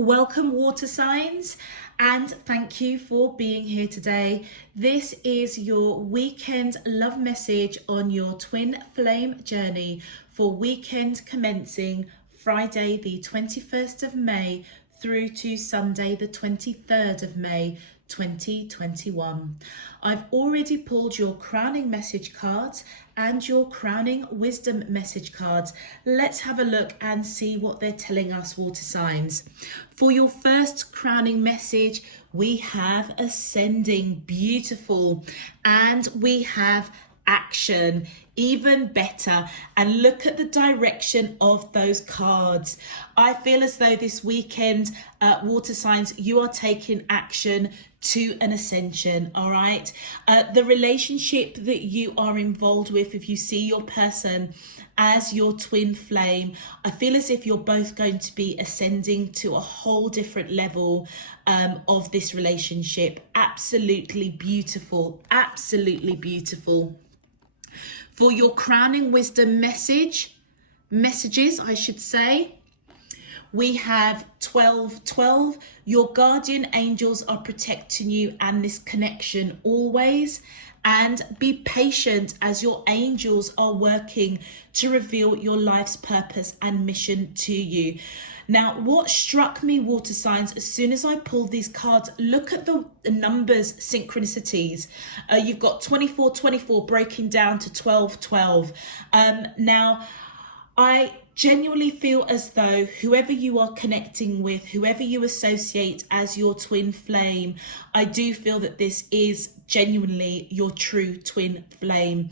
Welcome, water signs, and thank you for being here today. This is your weekend love message on your twin flame journey for weekend commencing Friday the 21st of May through to Sunday the 23rd of May 2021. I've already pulled your crowning message cards and your crowning wisdom message cards. Let's have a look and see what they're telling us, water signs. For your first crowning message, we have ascending, beautiful, and we have action, even better. And look at the direction of those cards. I feel as though this weekend, water signs, you are taking action to an ascension. All right, the relationship that you are involved with, if you see your person as your twin flame, I feel as if you're both going to be ascending to a whole different level of this relationship. Absolutely beautiful, absolutely beautiful. For your crowning wisdom messages, I should say, we have 12. Your guardian angels are protecting you and this connection always. And be patient as your angels are working to reveal your life's purpose and mission to you. Now, what struck me, water signs, as soon as I pulled these cards, look at the numbers, synchronicities. You've got 24 breaking down to 12. Now, I genuinely feel as though whoever you are connecting with, whoever you associate as your twin flame, I do feel that this is genuinely your true twin flame.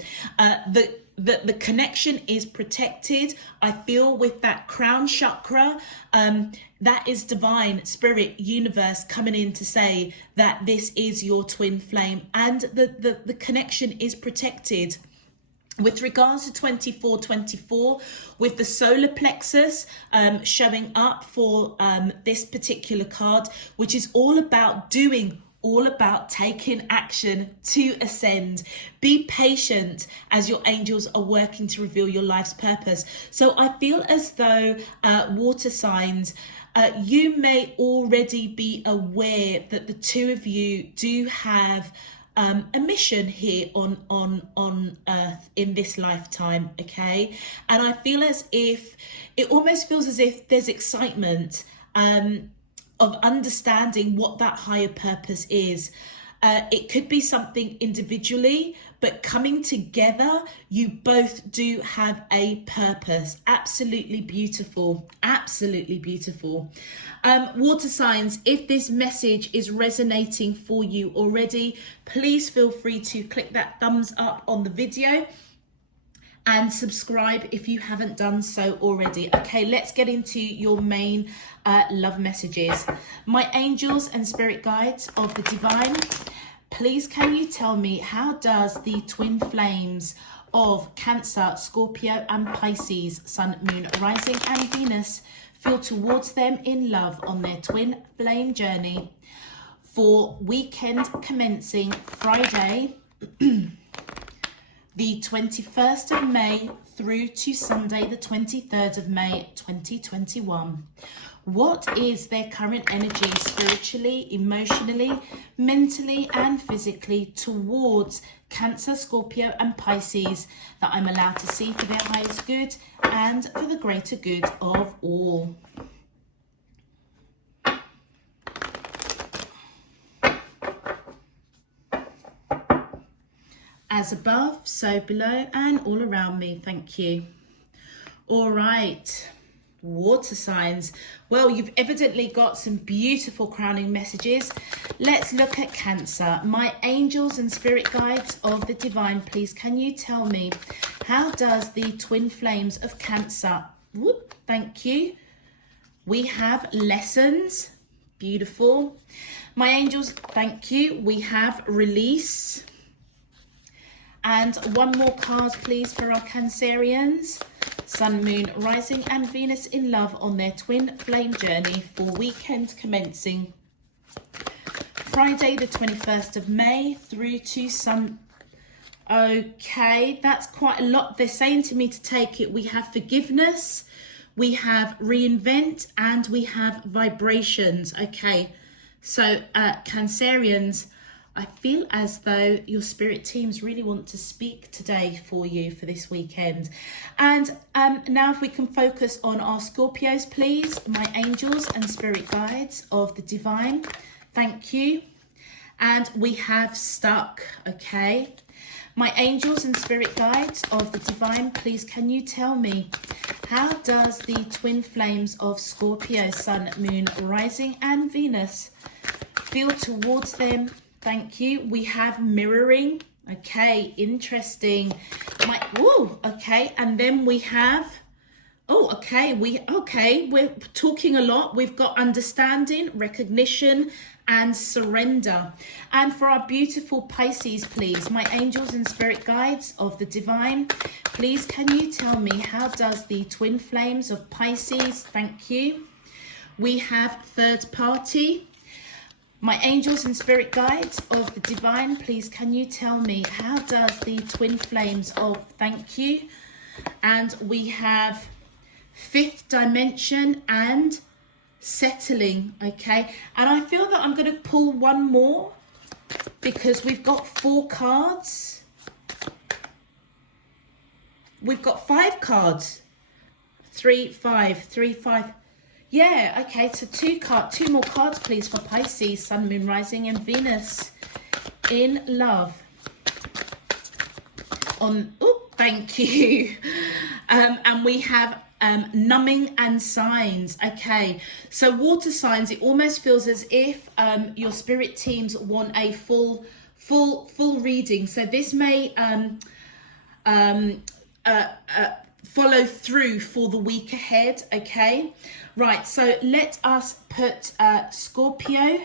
The connection is protected. I feel with that crown chakra, that is divine, spirit, universe coming in to say that this is your twin flame, and the connection is protected. With regards to 24, with the solar plexus showing up for this particular card, which is all about doing, all about taking action to ascend. Be patient as your angels are working to reveal your life's purpose. So I feel as though water signs, you may already be aware that the two of you do have a mission here on earth in this lifetime, okay? And I feel as if it almost feels as if there's excitement of understanding what that higher purpose is. It could be something individually, but coming together, you both do have a purpose. Absolutely beautiful, absolutely beautiful. Water signs, if this message is resonating for you already, please feel free to click that thumbs up on the video and subscribe if you haven't done so already. Okay, let's get into your main love messages. My angels and spirit guides of the divine, please can you tell me, how does the twin flames of Cancer, Scorpio and Pisces, Sun, Moon, Rising and Venus feel towards them in love on their twin flame journey for weekend commencing Friday the 21st of May through to Sunday the 23rd of May 2021. What is their current energy spiritually, emotionally, mentally and physically towards Cancer, Scorpio and Pisces that I'm allowed to see for their highest good and for the greater good of all? As above, so below and all around me. Thank you. All right, water signs. Well, you've evidently got some beautiful crowning messages. Let's look at Cancer. My angels and spirit guides of the divine, please can you tell me, how does the twin flames of Cancer, whoop, thank you. We have lessons, beautiful. My angels, thank you. We have release. And one more card, please, for our Cancerians. Sun, Moon, Rising and Venus in love on their twin flame journey for weekend commencing Friday the 21st of May through to some... Okay, that's quite a lot. They're saying to me to take it. We have forgiveness. we have reinvent, and we have vibrations. Okay, so Cancerians, I feel as though your spirit teams really want to speak today for you for this weekend. And now if we can focus on our Scorpios, please, my angels and spirit guides of the divine. Thank you. And we have stuck. Okay, my angels and spirit guides of the divine, please can you tell me, how does the twin flames of Scorpio, Sun, Moon, Rising and Venus feel towards them? Thank you. We have mirroring. Okay, interesting. Okay, and then we have, we're talking a lot. We've got understanding, recognition and surrender. And for our beautiful Pisces, please, my angels and spirit guides of the divine, please can you tell me, how does the twin flames of Pisces, thank you. We have third party. My angels and spirit guides of the divine, please can you tell me, how does the twin flames of, thank you. And we have fifth dimension and settling. Okay, and I feel that I'm going to pull one more because we've got 4 cards. We've got 5 cards. 3, 5, 3, 5. Yeah, okay, so 2 more cards please for Pisces, Sun, Moon, Rising and Venus in love. Thank you. And we have numbing and signs. Okay, so water signs, it almost feels as if your spirit teams want a full reading. So this may follow through for the week ahead. Okay, right, so let us put Scorpio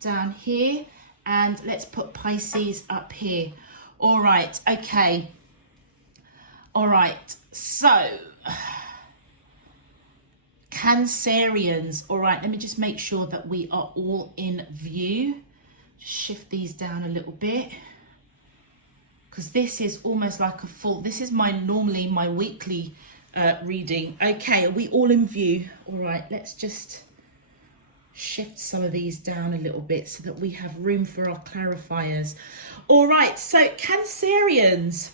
down here and let's put Pisces up here. All right, okay, all right, so Cancerians. All right, let me just make sure that we are all in view. Shift these down a little bit because this is almost like a full, this is normally my weekly reading. Okay, are we all in view? All right, let's just shift some of these down a little bit so that we have room for our clarifiers. All right, so Cancerians,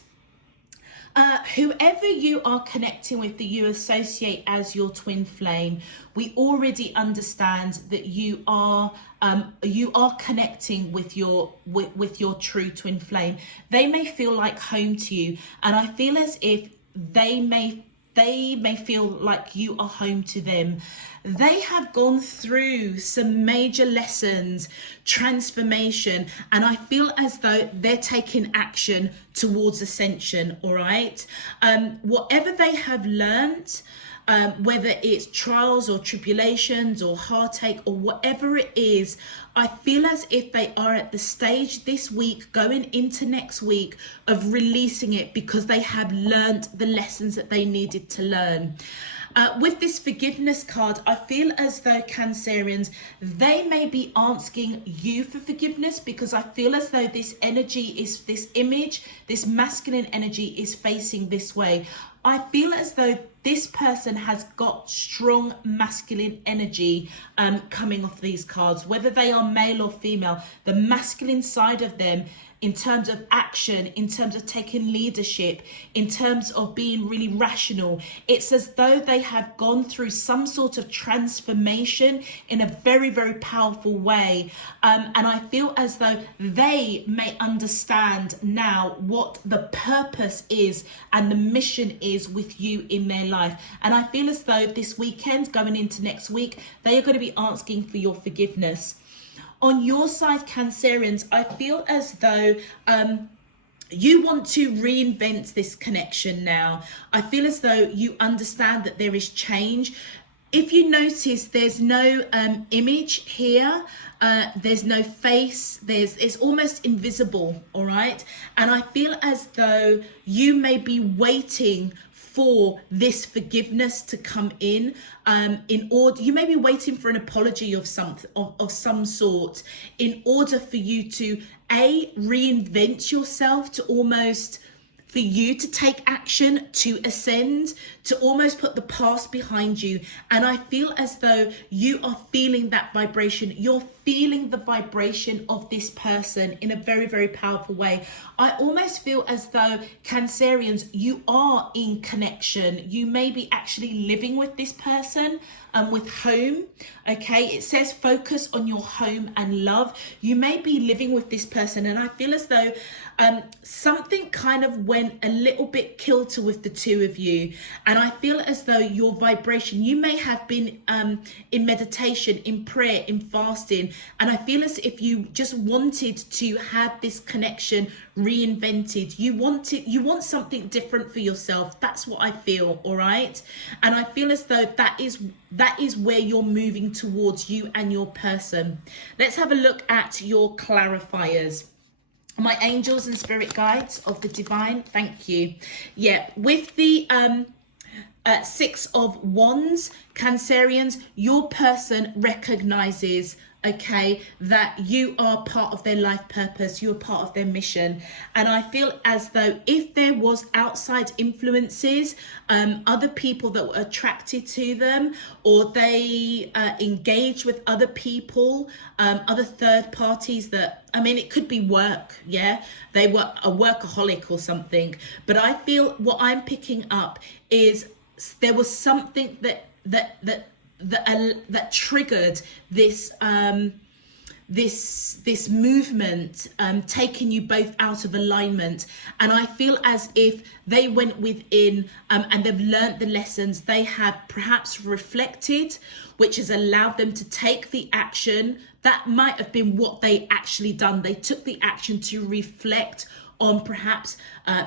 whoever you are connecting with, that you associate as your twin flame, we already understand that you are connecting with your true twin flame. They may feel like home to you, and I feel as if they may feel like you are home to them. They have gone through some major lessons, transformation, and I feel as though they're taking action towards ascension. All right, whatever they have learned, whether it's trials or tribulations or heartache or whatever it is, I feel as if they are at the stage this week going into next week of releasing it because they have learned the lessons that they needed to learn. With this forgiveness card, I feel as though Cancerians, they may be asking you for forgiveness because I feel as though this energy is, this image, this masculine energy is facing this way. I feel as though this person has got strong masculine energy coming off these cards, whether they are male or female. The masculine side of them, in terms of action, in terms of taking leadership, in terms of being really rational, it's as though they have gone through some sort of transformation in a very, very powerful way. And I feel as though they may understand now what the purpose is and the mission is with you in their life. And I feel as though this weekend, going into next week, they are going to be asking for your forgiveness. On your side, Cancerians, I feel as though you want to reinvent this connection now. I feel as though you understand that there is change. If you notice, there's no image here. There's no face. It's almost invisible, all right? And I feel as though you may be waiting for this forgiveness to come in order, you may be waiting for an apology of some sort in order for you to reinvent yourself, to almost for you to take action, to ascend, to almost put the past behind you. And I feel as though you are feeling that vibration. You're feeling the vibration of this person in a very, very powerful way. I almost feel as though, Cancerians, you are in connection. You may be actually living with this person, with home. Okay, it says focus on your home and love. You may be living with this person, and I feel as though something kind of went a little bit kilter with the two of you. And I feel as though your vibration, you may have been in meditation, in prayer, in fasting, and I feel as if you just wanted to have this connection reinvented. You want something different for yourself. That's what I feel. All right, and I feel as though that is where you're moving towards, you and your person. Let's have a look at your clarifiers. My angels and spirit guides of the divine, thank you. Yeah, with the Six of Wands, Cancerians, your person recognizes, okay, that you are part of their life purpose, you're part of their mission. And I feel as though if there was outside influences, other people that were attracted to them, or they engage with other people, other third parties that, I mean, it could be work, yeah, they were a workaholic or something, but I feel what I'm picking up is there was something that triggered this this movement, taking you both out of alignment. And I feel as if they went within and they've learned the lessons. They have perhaps reflected, which has allowed them to take the action. That might have been what they actually done. They took the action to reflect on perhaps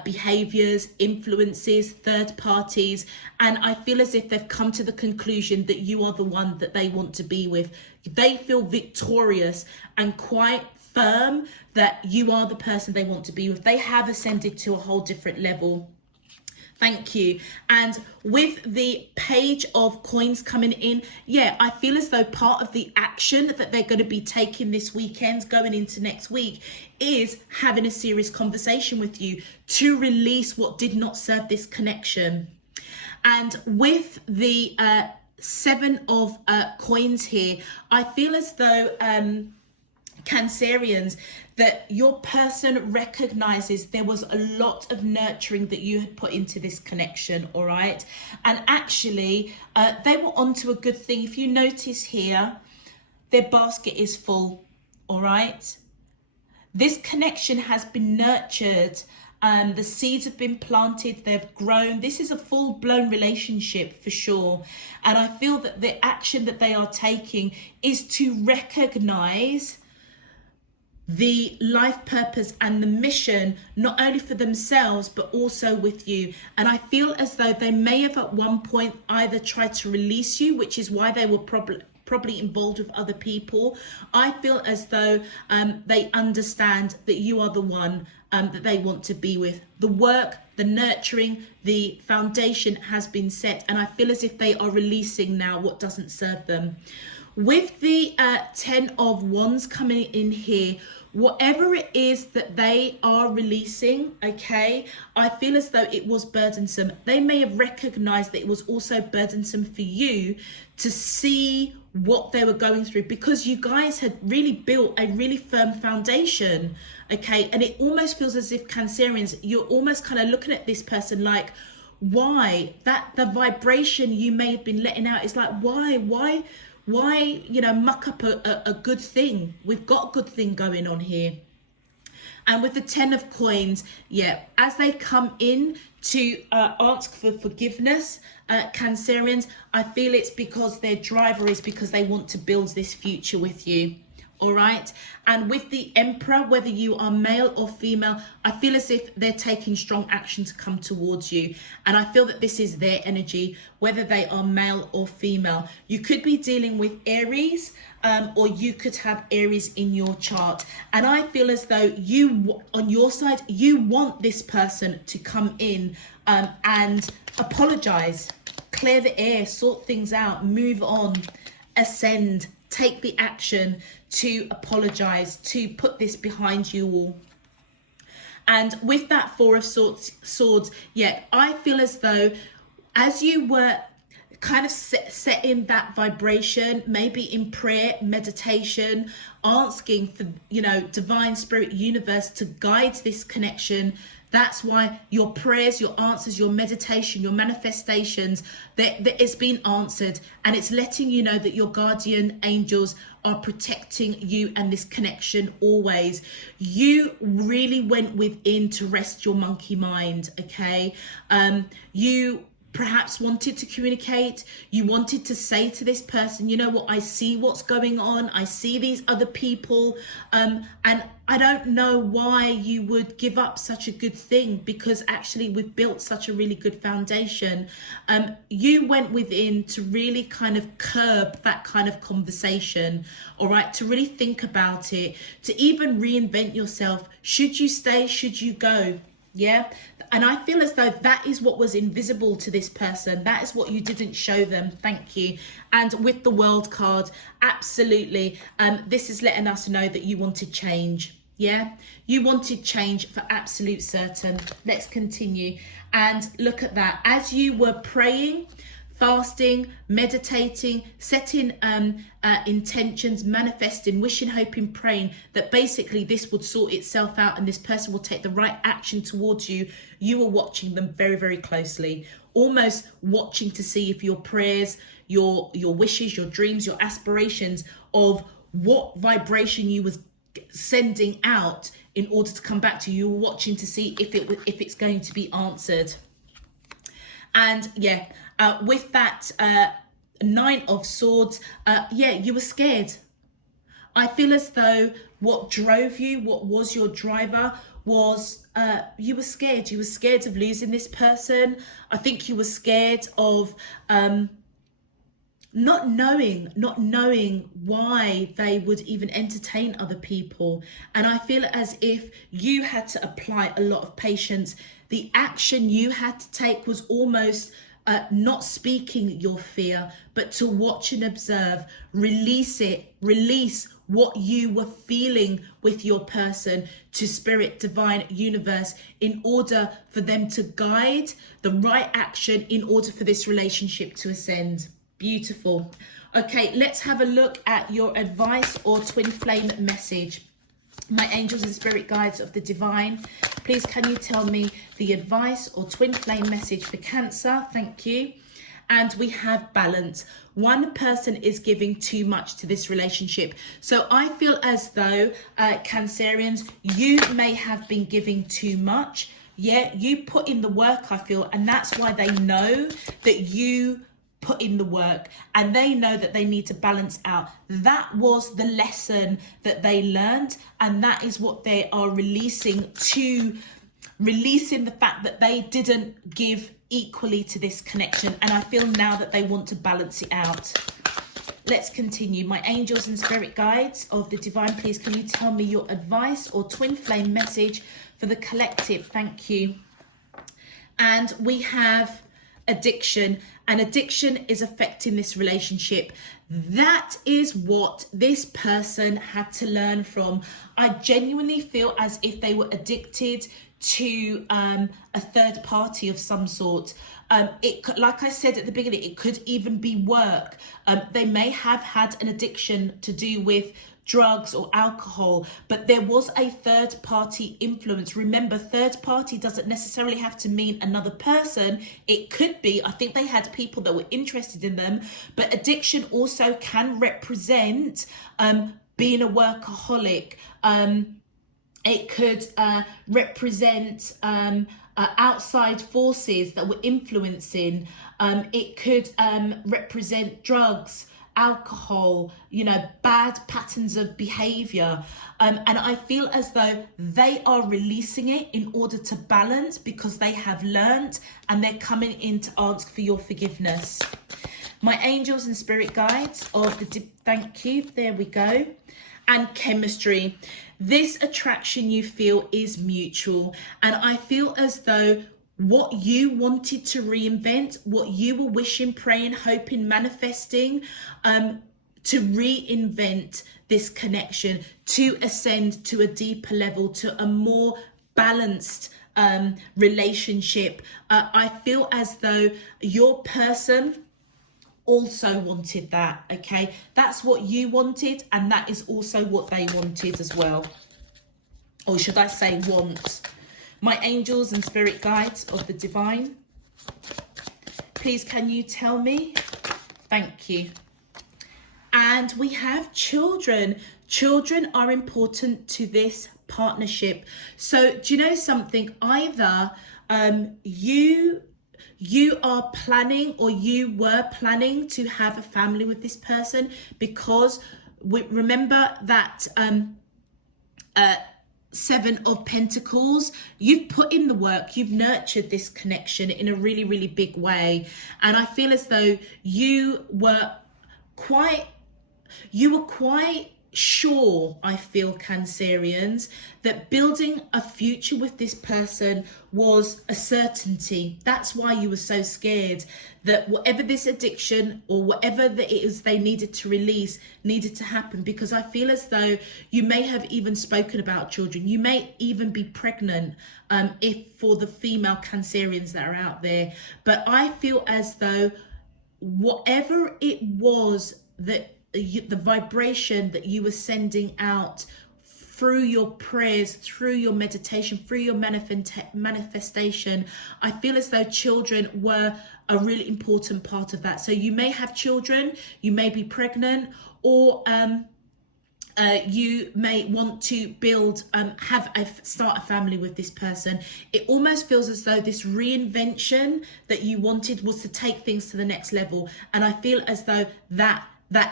behaviors, influences, third parties. And I feel as if they've come to the conclusion that you are the one that they want to be with. They feel victorious and quite firm that you are the person they want to be with. They have ascended to a whole different level. Thank you. And with the Page of Coins coming in, yeah, I feel as though part of the action that they're going to be taking this weekend, going into next week, is having a serious conversation with you to release what did not serve this connection. And with the Seven of Coins here, I feel as though Cancerians, that your person recognizes there was a lot of nurturing that you had put into this connection, all right? And actually, they were onto a good thing. If you notice here, their basket is full, all right? This connection has been nurtured. The seeds have been planted, they've grown. This is a full-blown relationship for sure. And I feel that the action that they are taking is to recognize the life purpose and the mission, not only for themselves but also with you. And I feel as though they may have at one point either tried to release you, which is why they were probably involved with other people. I feel as though they understand that you are the one that they want to be with. The work, the nurturing, the foundation has been set, and I feel as if they are releasing now what doesn't serve them. With the 10 of Wands coming in here, whatever it is that they are releasing, okay, I feel as though it was burdensome. They may have recognized that it was also burdensome for you to see what they were going through, because you guys had really built a really firm foundation, okay? And it almost feels as if, Cancerians, you're almost kind of looking at this person like, why? That the vibration you may have been letting out is like, why, you know, muck up a good thing? We've got a good thing going on here. And with the 10 of Coins, yeah, as they come in to ask for forgiveness, Cancerians, I feel it's because their driver is because they want to build this future with you. All right. And with the Emperor, whether you are male or female, I feel as if they're taking strong action to come towards you. And I feel that this is their energy, whether they are male or female. You could be dealing with Aries, or you could have Aries in your chart. And I feel as though you, on your side, you want this person to come in and apologize, clear the air, sort things out, move on, ascend, take the action to apologize, to put this behind you all. And with that Four of Swords, yeah, I feel as though as you were kind of setting that vibration, maybe in prayer, meditation, asking for, divine spirit, universe to guide this connection. That's why your prayers, your answers, your meditation, your manifestations, that it's been answered, and it's letting you know that your guardian angels are protecting you and this connection always. You really went within to rest your monkey mind, okay? You perhaps wanted to communicate. You wanted to say to this person, you know what, I see what's going on. I see these other people. And I don't know why you would give up such a good thing, because actually we've built such a really good foundation. You went within to really kind of curb that kind of conversation, all right, to really think about it, to even reinvent yourself. Should you stay? Should you go? Yeah. And I feel as though that is what was invisible to this person. That is what you didn't show them. Thank you. And with the World card, absolutely. This is letting us know that you wanted change. Yeah, you wanted change for absolute certain. Let's continue and look at that. As you were praying, fasting, meditating, setting intentions, manifesting, wishing, hoping, praying that basically this would sort itself out and this person will take the right action towards you. You were watching them very, very closely, almost watching to see if your prayers, your wishes, your dreams, your aspirations of what vibration you was sending out in order to come back to you. You were watching to see if it's going to be answered. And yeah, with that Nine of Swords, yeah, you were scared. I feel as though what drove you, what was your driver, was you were scared. You were scared of losing this person. I think you were scared of not knowing why they would even entertain other people. And I feel as if you had to apply a lot of patience. The action you had to take was almost not speaking your fear, but to watch and observe, release what you were feeling with your person to spirit, divine, universe, in order for them to guide the right action in order for this relationship to ascend. Beautiful. Okay, let's have a look at your advice or twin flame message. My angels and spirit guides of the divine, please can you tell me the advice or twin flame message for Cancer? Thank you. And we have balance. One person is giving too much to this relationship. So I feel as though Cancerians, you may have been giving too much. Yeah, you put in the work, I feel, and that's why they know that you put in the work, and they know that they need to balance out. That was the lesson that they learned, and that is what they are releasing the fact that they didn't give equally to this connection. And I feel now that they want to balance it out. Let's continue. My angels and spirit guides of the divine, please can you tell me your advice or twin flame message for the collective? Thank you. And we have addiction, and addiction is affecting this relationship. That is what this person had to learn from. I genuinely feel as if they were addicted to a third party of some sort. It could, like I said at the beginning, it could even be work. They may have had an addiction to do with drugs or alcohol, but there was a third party influence. Remember, third party doesn't necessarily have to mean another person. It could be, I think they had people that were interested in them, but addiction also can represent being a workaholic. It could represent outside forces that were influencing. It could represent drugs, alcohol, bad patterns of behavior. And I feel as though they are releasing it in order to balance, because they have learned and they're coming in to ask for your forgiveness. My angels and spirit guides of the thank you, there we go. And chemistry. This attraction you feel is mutual, and I feel as though what you wanted to reinvent, what you were wishing, praying, hoping, manifesting, to reinvent this connection, to ascend to a deeper level, to a more balanced relationship. I feel as though your person also wanted that, okay? That's what you wanted, and that is also what they wanted as well. Or should I say want. My angels and spirit guides of the divine, please can you tell me? Thank you. And we have children. Children are important to this partnership. So do you know something? Either you are planning, or you were planning to have a family with this person, because we remember that Seven of Pentacles, you've put in the work, you've nurtured this connection in a really, really big way. And I feel as though you were quite sure, I feel, Cancerians, that building a future with this person was a certainty. That's why you were so scared that whatever this addiction or whatever that it is they needed to release needed to happen, because I feel as though you may have even spoken about children. You may even be pregnant, if for the female Cancerians that are out there. But I feel as though whatever it was that the vibration that you were sending out through your prayers, through your meditation, through your manifestation, I feel as though children were a really important part of that. So you may have children, you may be pregnant, or you may want to build, start a family with this person. It almost feels as though this reinvention that you wanted was to take things to the next level. And I feel as though that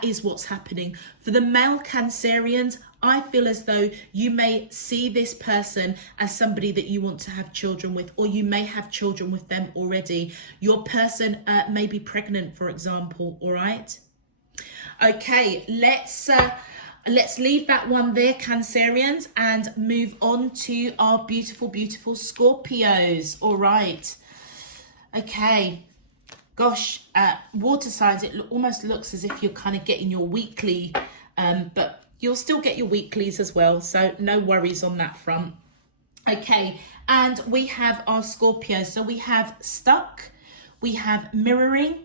is what's happening. For the male Cancerians, I feel as though you may see this person as somebody that you want to have children with, or you may have children with them already. Your person may be pregnant, for example, all right? Okay, let's leave that one there, Cancerians, and move on to our beautiful, beautiful Scorpios, all right? Okay. Gosh, water signs, it almost looks as if you're kind of getting your weekly, but you'll still get your weeklies as well, so no worries on that front. Okay, and we have our Scorpios. So we have stuck, we have mirroring,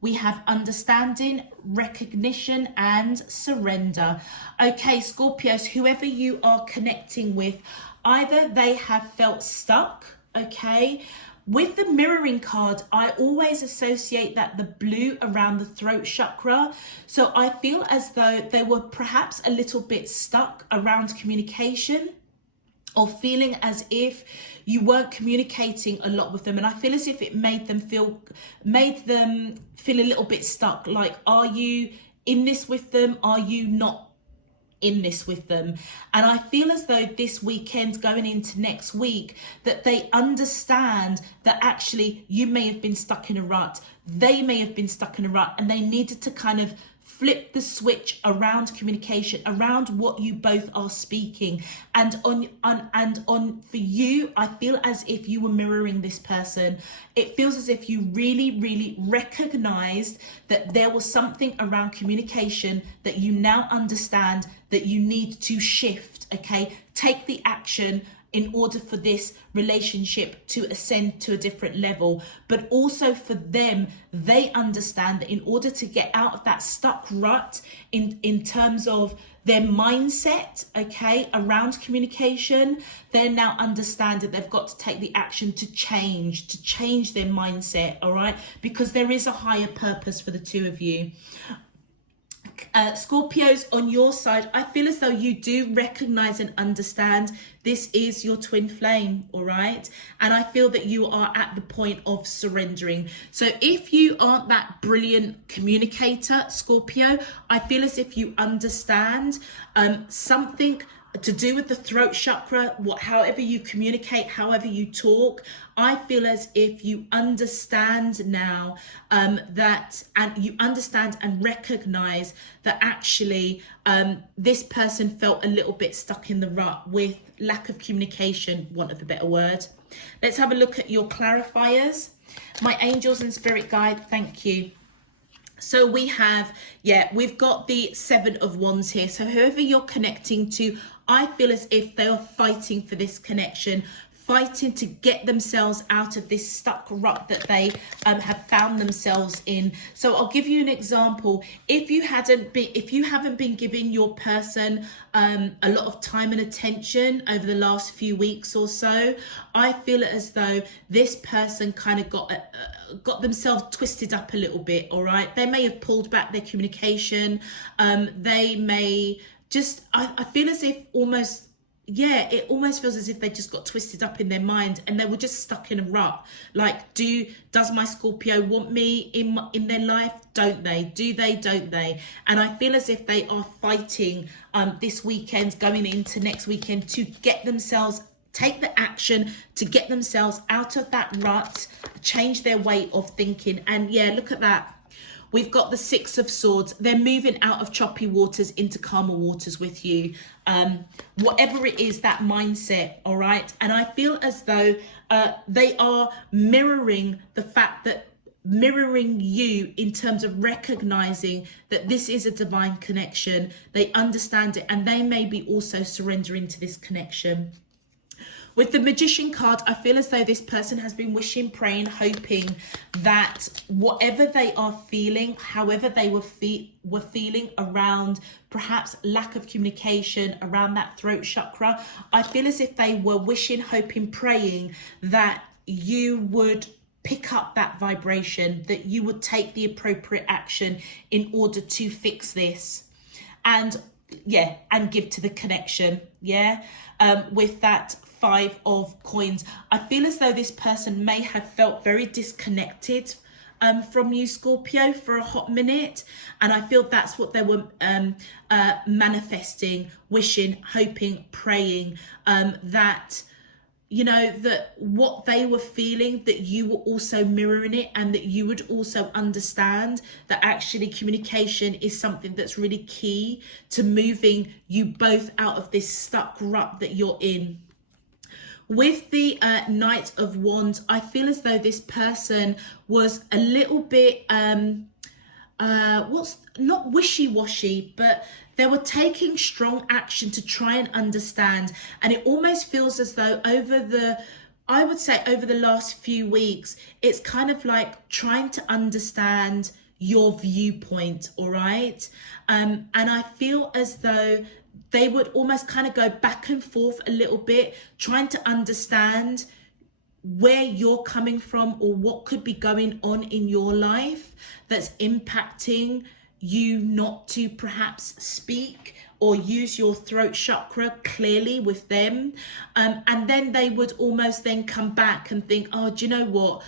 we have understanding, recognition, and surrender. Okay, Scorpios, whoever you are connecting with, either they have felt stuck, okay? With the mirroring card, I always associate that the blue around the throat chakra. So I feel as though they were perhaps a little bit stuck around communication, or feeling as if you weren't communicating a lot with them. And I feel as if it made them feel a little bit stuck. Like, are you in this with them? Are you not in this with them? And I feel as though this weekend going into next week, that they understand that actually you may have been stuck in a rut, they may have been stuck in a rut, and they needed to kind of flip the switch around communication, around what you both are speaking. And on for you, I feel as if you were mirroring this person. It feels as if you really, really recognized that there was something around communication that you now understand that you need to shift, okay? Take the action in order for this relationship to ascend to a different level. But also for them, they understand that in order to get out of that stuck rut in terms of their mindset, okay, around communication, they now understand that they've got to take the action to change their mindset, all right? Because there is a higher purpose for the two of you. Scorpios, on your side, I feel as though you do recognize and understand this is your twin flame, all right? And I feel that you are at the point of surrendering. So if you aren't that brilliant communicator, Scorpio, I feel as if you understand something to do with the throat chakra, however you communicate, however you talk. I feel as if you understand now that, and you understand and recognize that actually this person felt a little bit stuck in the rut with lack of communication, want of a better word. Let's have a look at your clarifiers. My angels and spirit guide, thank you. So we have, we've got the 7 of Wands here. So whoever you're connecting to, I feel as if they are fighting for this connection, fighting to get themselves out of this stuck rut that they have found themselves in. So I'll give you an example. If you haven't been giving your person a lot of time and attention over the last few weeks or so, I feel as though this person kind of got themselves twisted up a little bit. All right, they may have pulled back their communication. They may just, I feel as if it almost feels as if they just got twisted up in their mind and they were just stuck in a rut. Like, does my Scorpio want me in their life? Don't they? Do they? Don't they? And I feel as if they are fighting this weekend, going into next weekend, to get themselves, take the action to get themselves out of that rut, change their way of thinking. And yeah, look at that. We've got the Six of Swords. They're moving out of choppy waters into calmer waters with you. Whatever it is, that mindset, all right? And I feel as though they are mirroring you in terms of recognizing that this is a divine connection. They understand it, and they may be also surrendering to this connection. With the Magician card, I feel as though this person has been wishing, praying, hoping that whatever they are feeling, however they were feeling around perhaps lack of communication, around that throat chakra, I feel as if they were wishing, hoping, praying that you would pick up that vibration, that you would take the appropriate action in order to fix this. And give to the connection. With that Five of Coins, I feel as though this person may have felt very disconnected from you, Scorpio, for a hot minute, and I feel that's what they were manifesting, wishing, hoping, praying, that that what they were feeling, that you were also mirroring it, and that you would also understand that actually communication is something that's really key to moving you both out of this stuck rut that you're in. With the Knight of Wands, I feel as though this person was a little bit, not wishy-washy, but they were taking strong action to try and understand. And it almost feels as though over the last few weeks, it's kind of like trying to understand your viewpoint, all right? And I feel as though they would almost kind of go back and forth a little bit, trying to understand where you're coming from or what could be going on in your life that's impacting you not to perhaps speak or use your throat chakra clearly with them. And then they would almost then come back and think, oh, do you know what?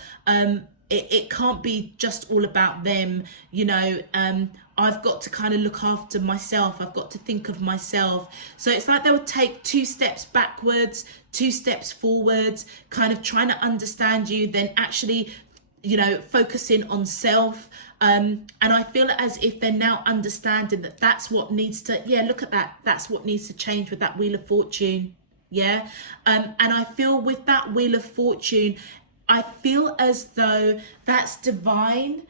It can't be just all about them, I've got to kind of look after myself. I've got to think of myself. So it's like they'll take 2 steps backwards, 2 steps forwards, kind of trying to understand you, then actually, focusing on self. And I feel as if they're now understanding that that's what needs to, look at that. That's what needs to change with that Wheel of Fortune. And I feel with that Wheel of Fortune, I feel as though that's divine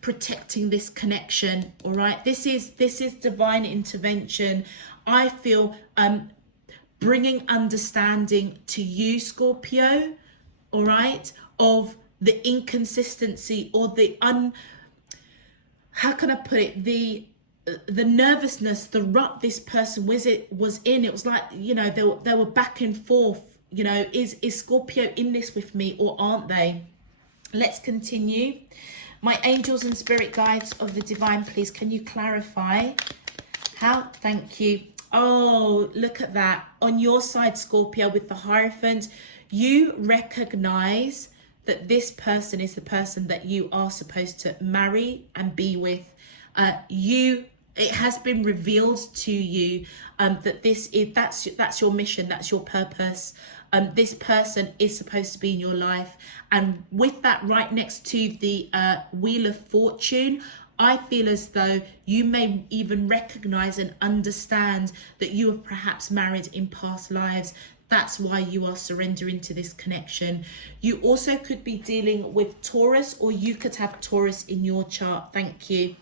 protecting this connection. All right, this is divine intervention. I feel bringing understanding to you, Scorpio, all right, of the inconsistency or the how can I put it, the nervousness, the rut this person was in. It was like, they were back and forth. Is Scorpio in this with me or aren't they? Let's continue. My angels and spirit guides of the divine, please, can you clarify how? Thank you. Oh, look at that. On your side, Scorpio, with the Hierophant, you recognize that this person is the person that you are supposed to marry and be with. It has been revealed to you that that's your mission, that's your purpose. This person is supposed to be in your life. And with that right next to the Wheel of Fortune, I feel as though you may even recognize and understand that you were perhaps married in past lives. That's why you are surrendering to this connection. You also could be dealing with Taurus, or you could have Taurus in your chart. Thank you.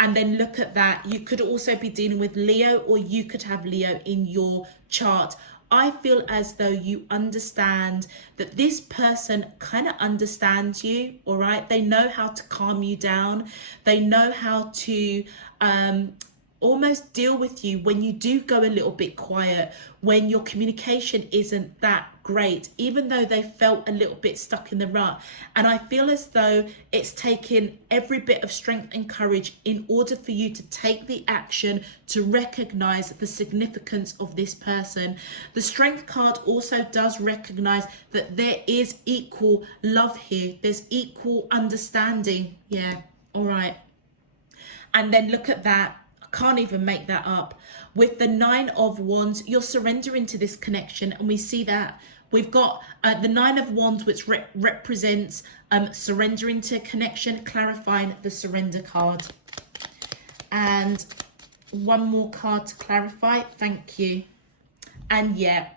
And then look at that. You could also be dealing with Leo, or you could have Leo in your chart. I feel as though you understand that this person kind of understands you, all right? They know how to calm you down. They know how to almost deal with you when you do go a little bit quiet, when your communication isn't that great, even though they felt a little bit stuck in the rut. And I feel as though it's taken every bit of strength and courage in order for you to take the action to recognize the significance of this person. The Strength card also does recognize that there is equal love here. There's equal understanding. Yeah, all right. And then look at that. Can't even make that up. With the 9 of Wands, you're surrendering to this connection, and we see that we've got the 9 of Wands, which represents surrendering to connection, clarifying the surrender card. And one more card to clarify. Thank you. And yeah,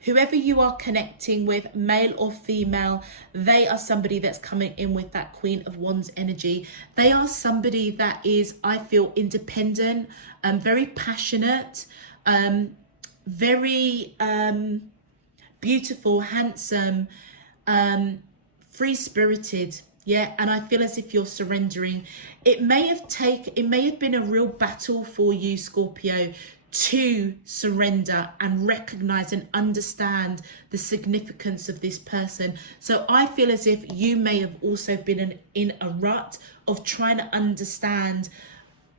whoever you are connecting with, male or female, they are somebody that's coming in with that Queen of Wands energy. They are somebody that is, I feel, independent, very passionate, very beautiful, handsome, free-spirited. Yeah, and I feel as if you're surrendering. It may have been a real battle for you, Scorpio, to surrender and recognize and understand the significance of this person. So I feel as if you may have also been in a rut of trying to understand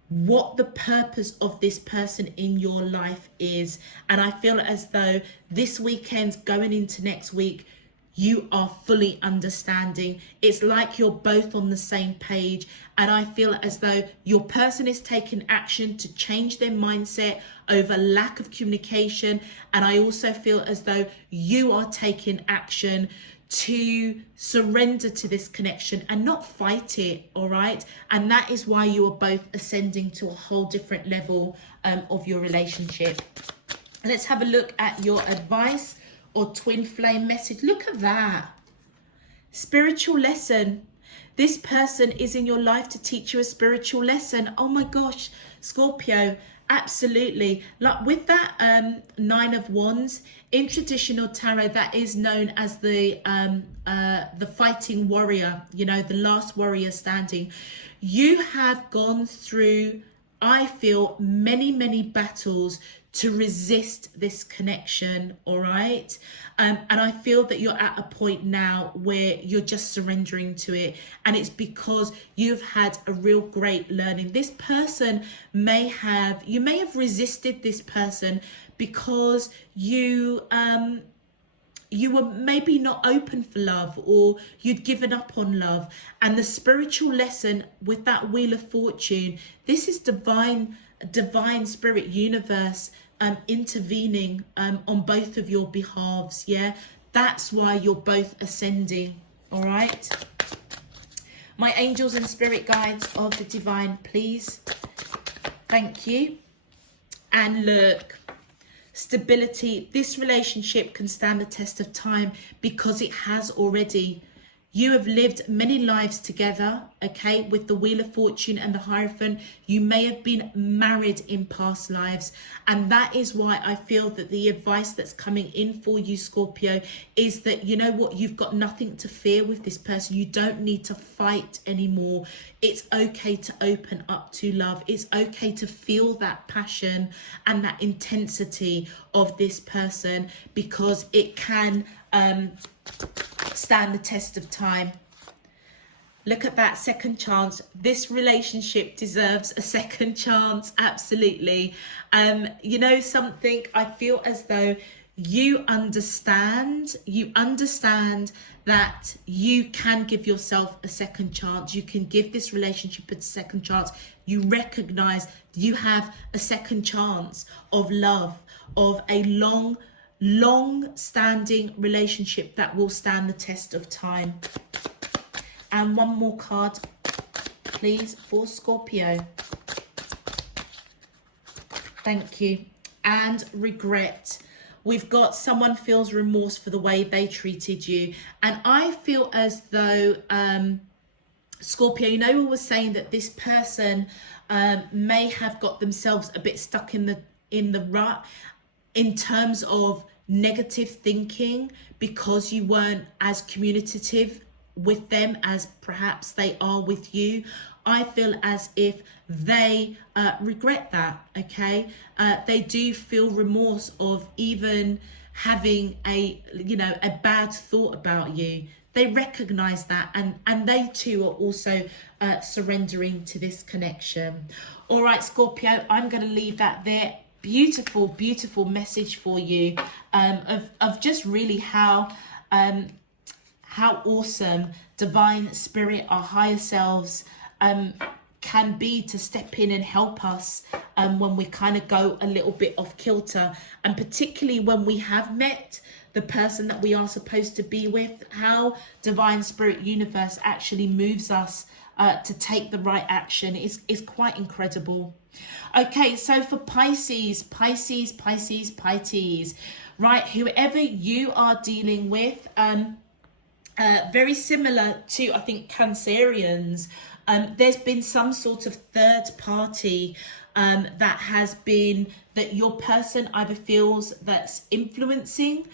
what the purpose of this person in your life is. And I feel as though this weekend going into next week, you are fully understanding. It's like you're both on the same page. And I feel as though your person is taking action to change their mindset over lack of communication. And I also feel as though you are taking action to surrender to this connection and not fight it, all right? And that is why you are both ascending to a whole different level of your relationship. Let's have a look at your advice or twin flame message. Look at that. Spiritual lesson. This person is in your life to teach you a spiritual lesson. Oh my gosh, Scorpio, absolutely. Like with that 9 of Wands, in traditional tarot, that is known as the fighting warrior, you know, the last warrior standing. You have gone through, I feel, many battles to resist this connection, all right? And I feel that you're at a point now where you're just surrendering to it, and it's because you've had a real great learning. This person you may have resisted this person because you were maybe not open for love, or you'd given up on love. And the spiritual lesson with that Wheel of Fortune, this is divine spirit universe intervening on both of your behalves. Yeah, that's why you're both ascending, all right? My angels and spirit guides of the divine, please. Thank you. And look, stability. This relationship can stand the test of time because it has already. You have lived many lives together, okay? With the Wheel of Fortune and the Hierophant, you may have been married in past lives. And that is why I feel that the advice that's coming in for you, Scorpio, is that, you know what, you've got nothing to fear with this person. You don't need to fight anymore. It's okay to open up to love. It's okay to feel that passion and that intensity of this person, because it can stand the test of time. Look at that second chance. This relationship deserves a second chance, absolutely. You know something, I feel as though you understand that you can give yourself a second chance. You can give this relationship a second chance. You recognize you have a second chance of love, of a long-standing relationship that will stand the test of time. And one more card, please, for Scorpio. Thank you. And regret. We've got someone feels remorse for the way they treated you. And I feel as though Scorpio, you know, we were saying that this person may have got themselves a bit stuck in the rut in terms of negative thinking because you weren't as communicative with them as perhaps they are with you. I feel as if they regret that. Okay, they do feel remorse of even having a bad thought about you. They recognize that, and they too are also surrendering to this connection. All right, Scorpio, I'm going to leave that there. Beautiful, beautiful message for you, of just really how awesome divine spirit, our higher selves, can be to step in and help us when we kind of go a little bit off kilter, and particularly when we have met the person that we are supposed to be with, how divine spirit universe actually moves us to take the right action is quite incredible. Okay, so for Pisces, right, whoever you are dealing with, very similar to, I think, Cancerians, there's been some sort of third party that your person either feels that's influencing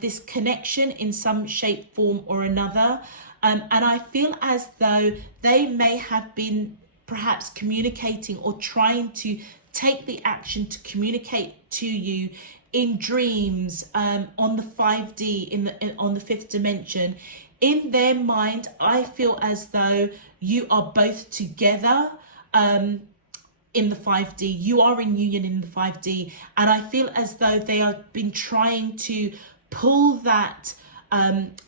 this connection in some shape, form or another. And I feel as though they may have been perhaps communicating or trying to take the action to communicate to you in dreams, on the 5D, on the fifth dimension. In their mind, I feel as though you are both together in the 5D. You are in union in the 5D. And I feel as though they have been trying to pull that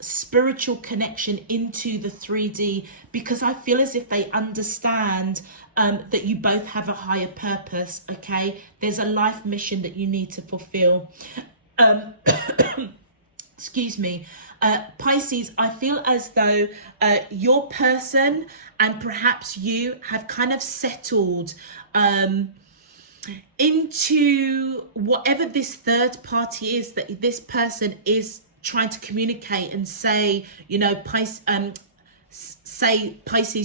spiritual connection into the 3D, because I feel as if they understand that you both have a higher purpose. Okay, there's a life mission that you need to fulfill. Excuse me. Pisces, I feel as though your person and perhaps you have kind of settled into whatever this third party is that this person is trying to communicate and say, you know, Pisces,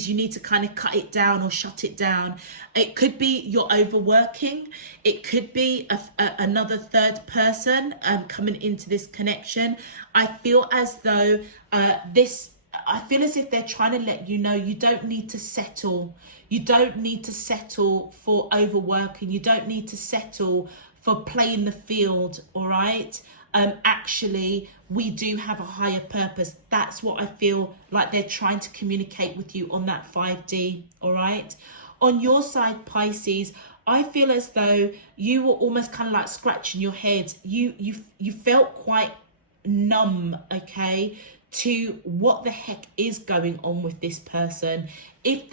you need to kind of cut it down or shut it down. It could be you're overworking. It could be another third person coming into this connection. I feel as though I feel as if they're trying to let you know you don't need to settle. You don't need to settle for overworking. You don't need to settle for playing the field, all right? Actually, we do have a higher purpose. That's what I feel like they're trying to communicate with you on that 5D, all right? On your side, Pisces, I feel as though you were almost kind of like scratching your head. You felt quite numb, okay, to what the heck is going on with this person. If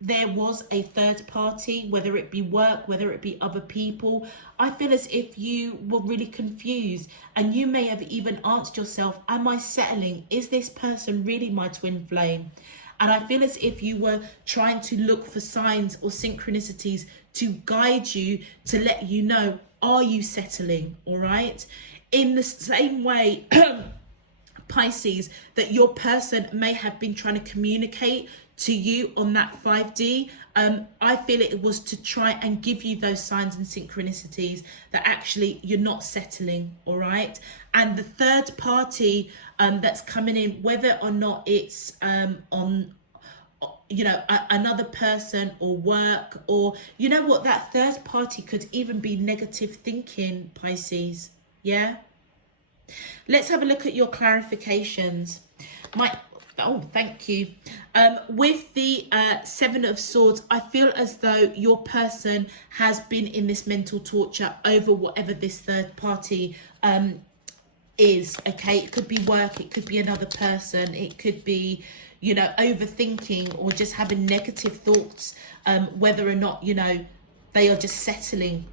there was a third party, whether it be work, whether it be other people, I feel as if you were really confused, and you may have even asked yourself, am I settling? Is this person really my twin flame? And I feel as if you were trying to look for signs or synchronicities to guide you, to let you know, are you settling? All right. In the same way, Pisces, that your person may have been trying to communicate to you on that 5D, I feel it was to try and give you those signs and synchronicities that actually you're not settling, all right? And the third party that's coming in, whether or not it's on, you know, another person or work, or, you know what, that third party could even be negative thinking, Pisces, yeah? Let's have a look at your clarifications. Oh, thank you. With the Seven of Swords, I feel as though your person has been in this mental torture over whatever this third party is, okay? It could be work, it could be another person, it could be, you know, overthinking or just having negative thoughts, whether or not, you know, they are just settling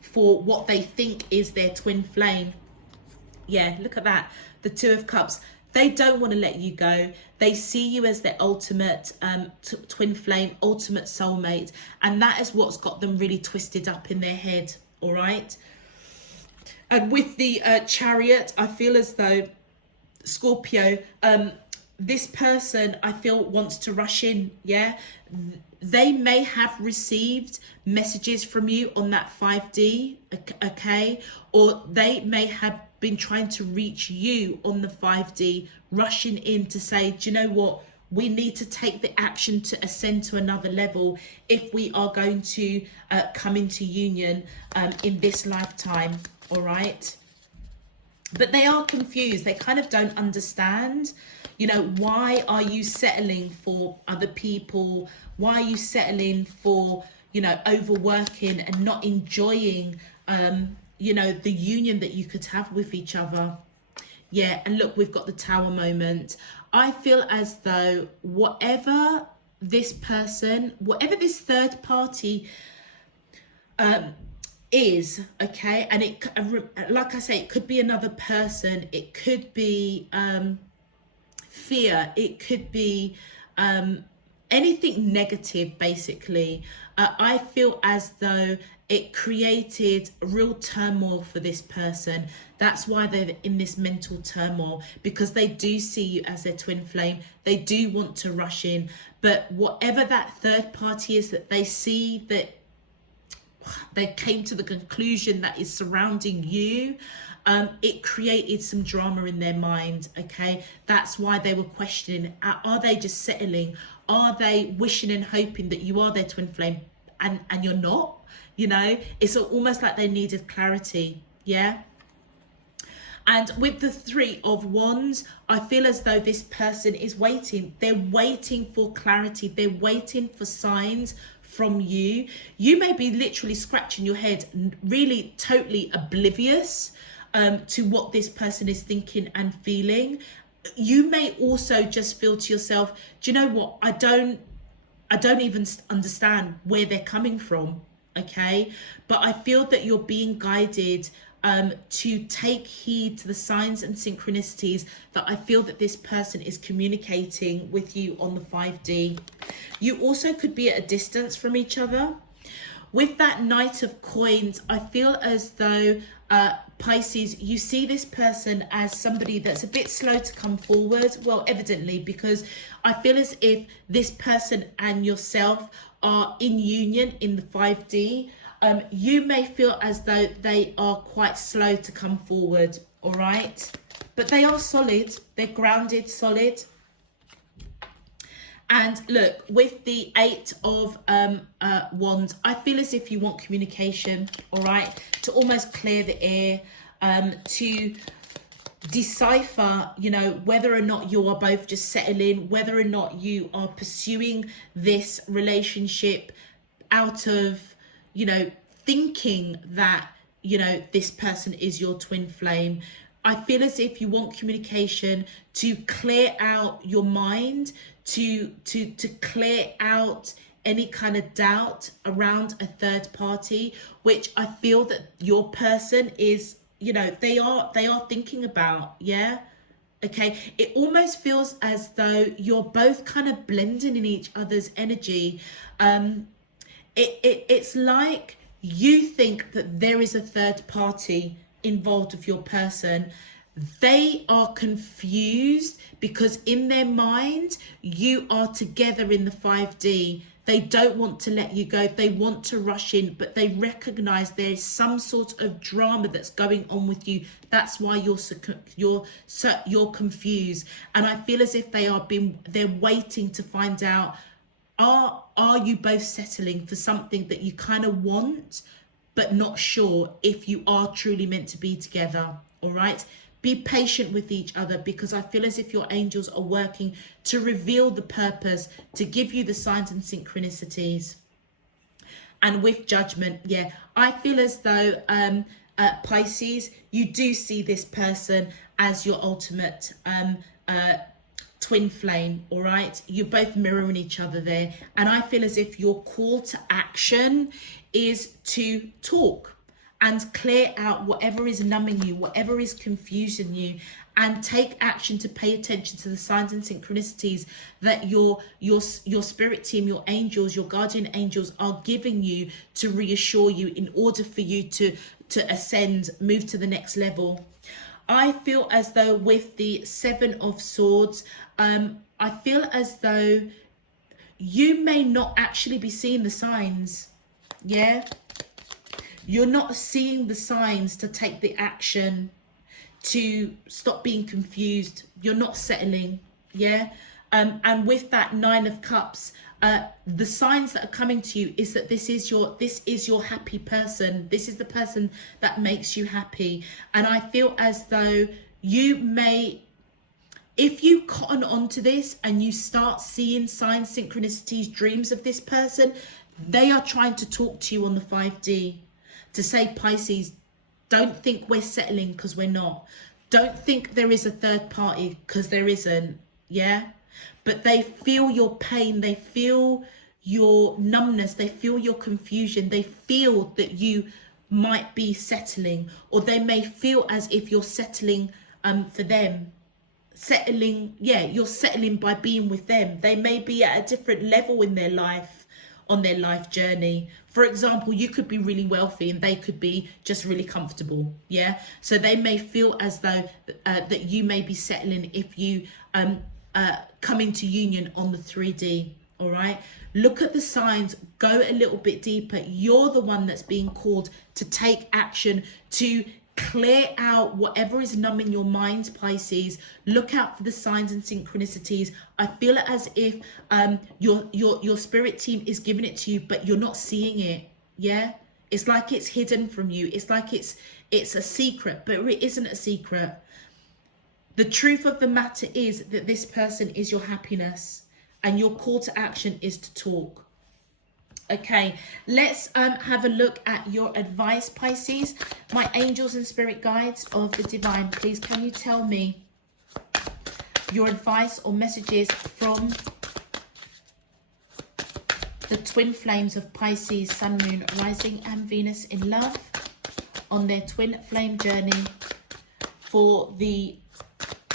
for what they think is their twin flame. Yeah, look at that. The Two of Cups. They don't want to let you go. They see you as their ultimate twin flame, ultimate soulmate. And that is what's got them really twisted up in their head, all right? And with the Chariot, I feel as though, Scorpio, this person, I feel, wants to rush in. Yeah, they may have received messages from you on that 5D, okay, or they may have been trying to reach you on the 5D, rushing in to say, do you know what, we need to take the action to ascend to another level if we are going to come into union in this lifetime. All right, but they are confused. They kind of don't understand, you know, why are you settling for other people? Why are you settling for, you know, overworking and not enjoying, you know, the union that you could have with each other? Yeah, and look, we've got the Tower moment. I feel as though whatever this person, whatever this third party is, okay, and it, like I say, it could be another person, it could be fear, it could be anything negative, basically. I feel as though it created real turmoil for this person. That's why they're in this mental turmoil, because they do see you as their twin flame. They do want to rush in, but whatever that third party is that they see, that they came to the conclusion that is surrounding you, it created some drama in their mind, okay? That's why they were questioning, are they just settling? Are they wishing and hoping that you are their twin flame and you're not? You know, it's almost like they needed clarity, yeah? And with the Three of Wands, I feel as though this person is waiting. They're waiting for clarity. They're waiting for signs from you. You may be literally scratching your head, really totally oblivious to what this person is thinking and feeling. You may also just feel to yourself, do you know what, I don't even understand where they're coming from, okay? But I feel that you're being guided to take heed to the signs and synchronicities that I feel that this person is communicating with you on the 5D. You also could be at a distance from each other. With that Knight of Coins, I feel as though Pisces, you see this person as somebody that's a bit slow to come forward. Well, evidently, because I feel as if this person and yourself are in union in the 5D. You may feel as though they are quite slow to come forward, all right? But they are solid. They're grounded, solid. And look, with the Eight of Wands, I feel as if you want communication, all right? To almost clear the air, to decipher, you know, whether or not you are both just settling, whether or not you are pursuing this relationship out of, you know, thinking that, you know, this person is your twin flame. I feel as if you want communication to clear out your mind, to clear out any kind of doubt around a third party, which I feel that your person is, you know, they are thinking about, yeah? Okay, it almost feels as though you're both kind of blending in each other's energy. It's like you think that there is a third party involved with your person. They are confused because in their mind, you are together in the 5D. They don't want to let you go. They want to rush in, but they recognize there is some sort of drama that's going on with you. That's why you're confused. And I feel as if they're waiting to find out, are you both settling for something that you kind of want, but not sure if you are truly meant to be together, all right? Be patient with each other, because I feel as if your angels are working to reveal the purpose, to give you the signs and synchronicities. And with Judgment, yeah, I feel as though Pisces, you do see this person as your ultimate twin flame, all right? You're both mirroring each other there. And I feel as if your call to action is to talk and clear out whatever is numbing you, whatever is confusing you, and take action to pay attention to the signs and synchronicities that your spirit team, your angels, your guardian angels are giving you to reassure you in order for you to ascend, move to the next level. I feel as though with the Seven of Swords, I feel as though you may not actually be seeing the signs. Yeah, you're not seeing the signs to take the action, to stop being confused. You're not settling. Yeah. And with that Nine of Cups, the signs that are coming to you is that this is your happy person. This is the person that makes you happy. And I feel as though you may, if you cotton onto this and you start seeing signs, synchronicities, dreams of this person, they are trying to talk to you on the 5D to say, Pisces, don't think we're settling, because we're not. Don't think there is a third party, because there isn't. Yeah. But they feel your pain, they feel your numbness, they feel your confusion, they feel that you might be settling, or they may feel as if you're settling for them. Settling, yeah, you're settling by being with them. They may be at a different level in their life, on their life journey. For example, you could be really wealthy and they could be just really comfortable. Yeah. So they may feel as though that you may be settling if you come into union on the 3D. All right. Look at the signs, go a little bit deeper. You're the one that's being called to take action, to clear out whatever is numbing your mind, Pisces. Look out for the signs and synchronicities. I feel it as if your spirit team is giving it to you, but you're not seeing it. Yeah. It's like it's hidden from you. It's like it's a secret, but it isn't a secret. The truth of the matter is that this person is your happiness, and your call to action is to talk. Okay, let's have a look at your advice, Pisces. My angels and spirit guides of the divine, please can you tell me your advice or messages from the twin flames of Pisces, Sun, Moon, Rising and Venus in love on their twin flame journey for the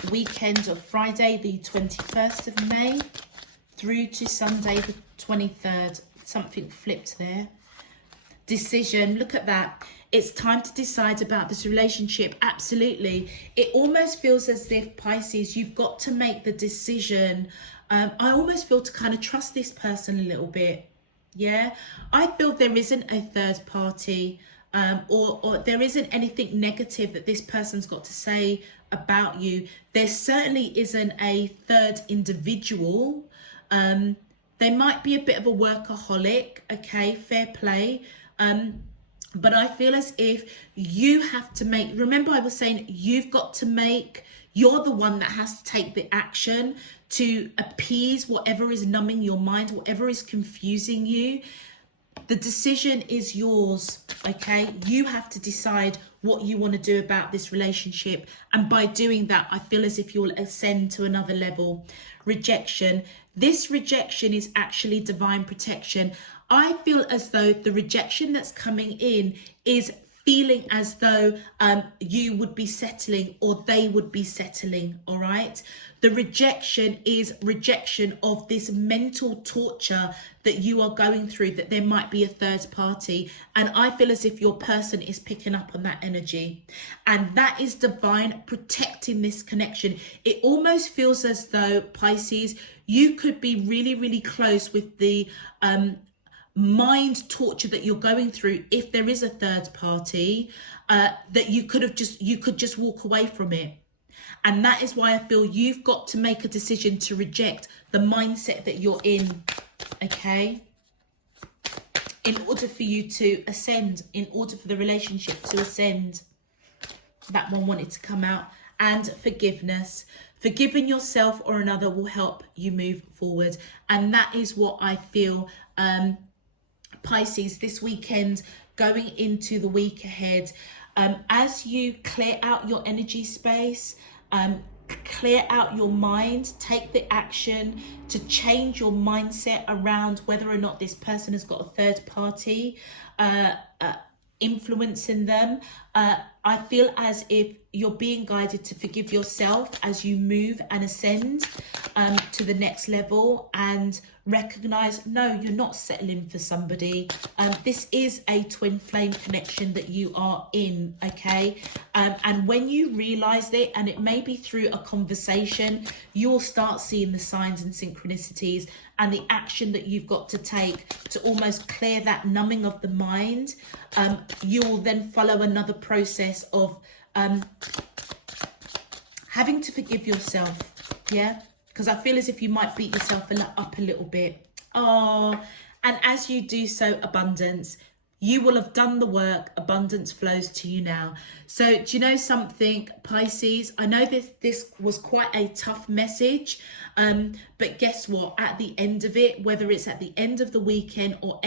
weekend of Friday the 21st of May through to Sunday the 23rd. Something flipped there. Decision, look at that. It's time to decide about this relationship. Absolutely. It almost feels as if, Pisces, you've got to make the decision. I almost feel to kind of trust this person a little bit. Yeah, I feel there isn't a third party, or there isn't anything negative that this person's got to say about you. There certainly isn't a third individual. They might be a bit of a workaholic, okay, fair play. But I feel as if you have to make, remember I was saying you've got to make, you're the one that has to take the action to appease whatever is numbing your mind, whatever is confusing you. The decision is yours, okay? You have to decide what you want to do about this relationship. And by doing that, I feel as if you'll ascend to another level. Rejection. This rejection is actually divine protection. I feel as though the rejection that's coming in is feeling as though you would be settling or they would be settling, all right? The rejection is rejection of this mental torture that you are going through, that there might be a third party. And I feel as if your person is picking up on that energy. And that is divine protecting this connection. It almost feels as though, Pisces, you could be really, really close with the mind torture that you're going through. If there is a third party, that you could just walk away from it. And that is why I feel you've got to make a decision to reject the mindset that you're in, okay? In order for you to ascend, in order for the relationship to ascend. That one wanted to come out. And forgiveness. Forgiving yourself or another will help you move forward. And that is what I feel, Pisces, this weekend, going into the week ahead. As you clear out your energy space, clear out your mind, take the action to change your mindset around whether or not this person has got a third party influencing them. I feel as if you're being guided to forgive yourself as you move and ascend to the next level, and recognize, no, you're not settling for somebody. This is a twin flame connection that you are in, okay? And when you realize it, and it may be through a conversation, you'll start seeing the signs and synchronicities and the action that you've got to take to almost clear that numbing of the mind. You will then follow another process of having to forgive yourself, yeah? Because I feel as if you might beat yourself up a little bit. Oh, and as you do so, abundance, you will have done the work. Abundance flows to you now. So do you know something, Pisces? I know this was quite a tough message, but guess what? At the end of it, whether it's at the end of the weekend or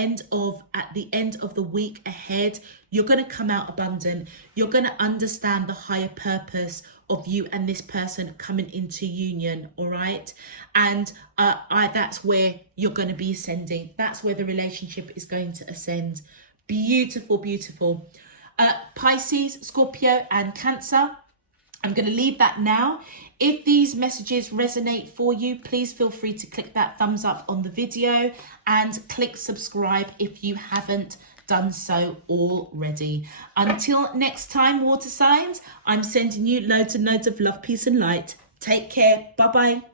at the end of the week ahead, you're going to come out abundant. You're going to understand the higher purpose of you and this person coming into union, all right? And that's where you're going to be ascending. That's where the relationship is going to ascend. Beautiful, beautiful. Pisces, Scorpio and Cancer, I'm going to leave that now. If these messages resonate for you, please feel free to click that thumbs up on the video and click subscribe if you haven't done so already. Until next time, water signs, I'm sending you loads and loads of love, peace and light. Take care. Bye-bye.